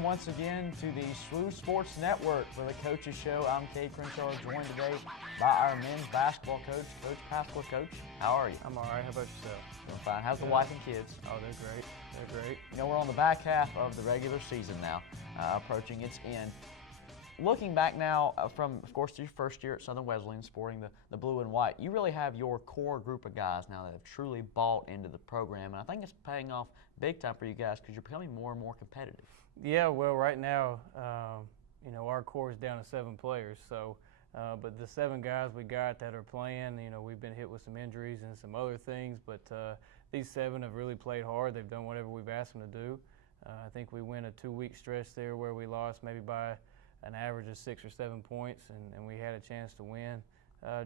in once again to the SWU Sports Network for the Coaches Show. I'm Cade Crenshaw, joined today by our men's basketball coach, Coach Pascal. Coach, how are you? I'm all right. How about yourself? Doing fine. How's the wife and kids? Oh, they're great. They're great. You know, we're on the back half of the regular season now, approaching its end. Looking back now from, of course, your first year at Southern Wesleyan sporting the blue and white, you really have your core group of guys now that have truly bought into the program, and I think it's paying off big time for you guys because you're becoming more and more competitive. Yeah, well, right now, you know, our core is down to 7 players, so but the 7 guys we got that are playing, you know, we've been hit with some injuries and some other things, but these 7 have really played hard. They've done whatever we've asked them to do. I think we went a 2-week stretch there where we lost maybe by an average of 6 or 7 points, and we had a chance to win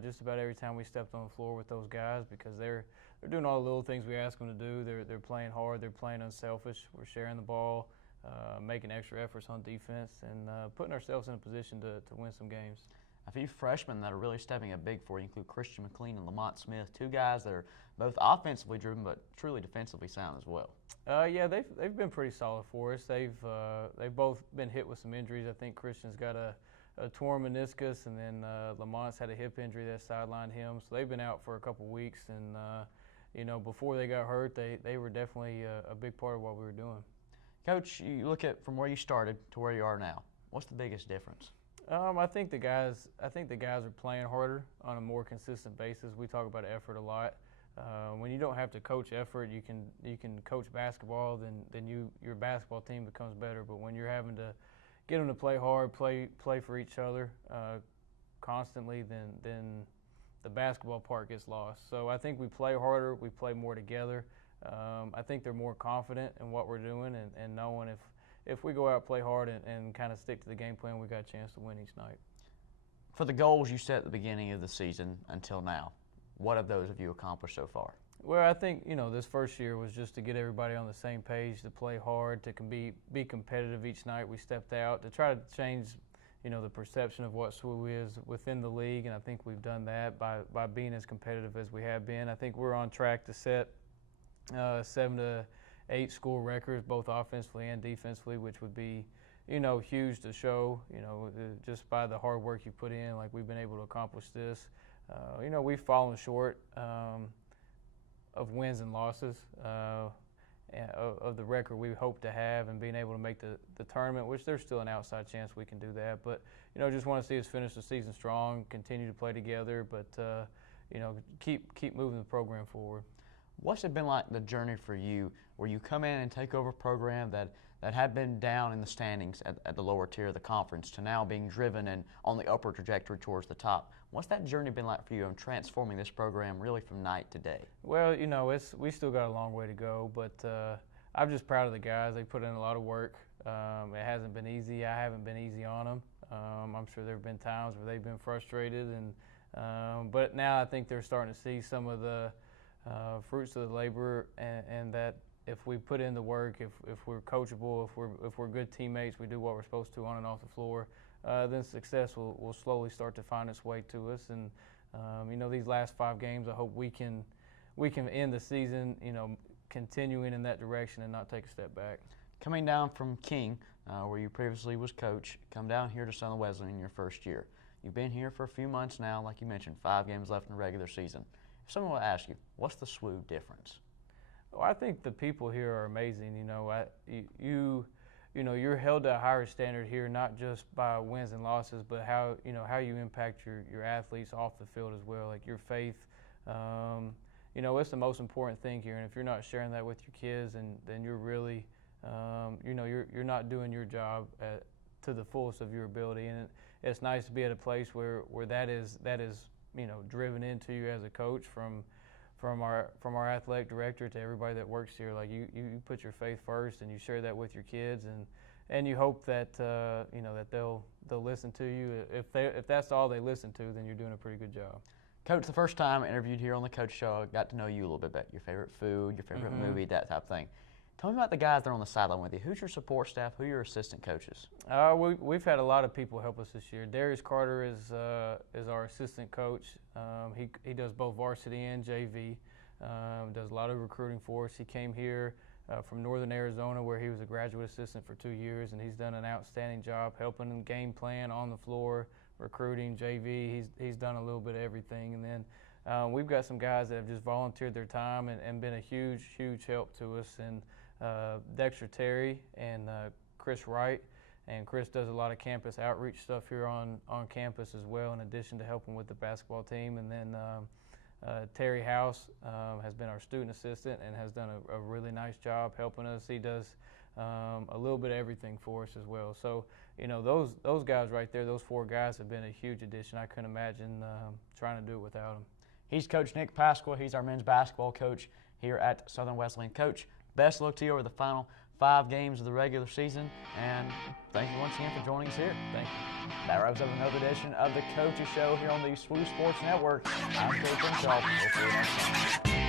just about every time we stepped on the floor with those guys because they're doing all the little things we ask them to do. They're playing hard, they're playing unselfish, we're sharing the ball, making extra efforts on defense, and putting ourselves in a position to win some games. A few freshmen that are really stepping up big for you include Christian McLean and Lamont Smith, 2 guys that are both offensively driven but truly defensively sound as well. Yeah, they've been pretty solid for us. They've both been hit with some injuries. I think Christian's got a torn meniscus, and then Lamont's had a hip injury that sidelined him. So they've been out for a couple weeks, and you know, before they got hurt, they were definitely a big part of what we were doing. Coach, you look at from where you started to where you are now. What's the biggest difference? I think the guys are playing harder on a more consistent basis. We talk about effort a lot. When you don't have to coach effort, you can coach basketball. Then your basketball team becomes better. But when you're having to get them to play hard, play for each other constantly, then the basketball part gets lost. So I think we play harder, we play more together. I think they're more confident in what we're doing and knowing if we go out, play hard, and kind of stick to the game plan, we got a chance to win each night. For the goals you set at the beginning of the season until now, what of those have you accomplished so far? Well, I think, you know, this first year was just to get everybody on the same page, to play hard, to be competitive each night we stepped out, to try to change, you know, the perception of what SWU is within the league, and I think we've done that by being as competitive as we have been. I think we're on track to set 7 to 8 school records, both offensively and defensively, which would be, you know, huge to show, you know, just by the hard work you put in, like we've been able to accomplish this. You know, we've fallen short of wins and losses of the record we hope to have, and being able to make the tournament, which there's still an outside chance we can do that. But, you know, just want to see us finish the season strong, continue to play together, but, you know, keep moving the program forward. What's it been like, the journey for you, where you come in and take over a program that had been down in the standings at the lower tier of the conference to now being driven and on the upward trajectory towards the top? What's that journey been like for you in transforming this program really from night to day? Well, you know, we still got a long way to go, but I'm just proud of the guys. They put in a lot of work. It hasn't been easy. I haven't been easy on them. I'm sure there have been times where they've been frustrated, but now I think they're starting to see some of the fruits of the labor, and that if we put in the work, if we're coachable, if we're good teammates, we do what we're supposed to on and off the floor, then success will slowly start to find its way to us. And you know, these last 5 games, I hope we can end the season, you know, continuing in that direction and not take a step back. Coming down from King, where you previously was coach, come down here to Southern Wesleyan in your first year. You've been here for a few months now, like you mentioned, 5 games left in the regular season. If someone will ask you, what's the SWU difference? Well, I think the people here are amazing. You know, you know, you're held to a higher standard here, not just by wins and losses, but how you impact your athletes off the field as well, like your faith. You know, it's the most important thing here, and if you're not sharing that with your kids, then you're really, you know, you're not doing your job to the fullest of your ability. And it's nice to be at a place where that is you know, driven into you as a coach, from our athletic director to everybody that works here. Like you put your faith first, and you share that with your kids, and you hope that you know, that they'll listen to you. If that's all they listen to, then you're doing a pretty good job. Coach, the first time I interviewed here on the Coach Show, I got to know you a little bit better. Your favorite food, your favorite movie, that type of thing. Tell me about the guys that are on the sideline with you. Who's your support staff? Who are your assistant coaches? We've had a lot of people help us this year. Darius Carter is our assistant coach. He does both varsity and JV. Does a lot of recruiting for us. He came here from Northern Arizona, where he was a graduate assistant for 2 years, and he's done an outstanding job helping them game plan on the floor, recruiting, JV. He's done a little bit of everything. And then we've got some guys that have just volunteered their time and been a huge help to us. And Dexter Terry and Chris Wright. And Chris does a lot of campus outreach stuff here on campus as well, in addition to helping with the basketball team. And then Terry House has been our student assistant and has done a really nice job helping us. He does a little bit of everything for us as well. So, you know, those guys right there, those 4 guys have been a huge addition. I couldn't imagine trying to do it without them. He's Coach Nick Pasqua. He's our men's basketball coach here at Southern Wesleyan. Coach, best of luck to you over the final 5 games of the regular season, and thank you once again for joining us here. Thank you. That wraps up another edition of the Coaches Show here on the SWU Sports Network. I'm Coach Himself. We'll see you next time.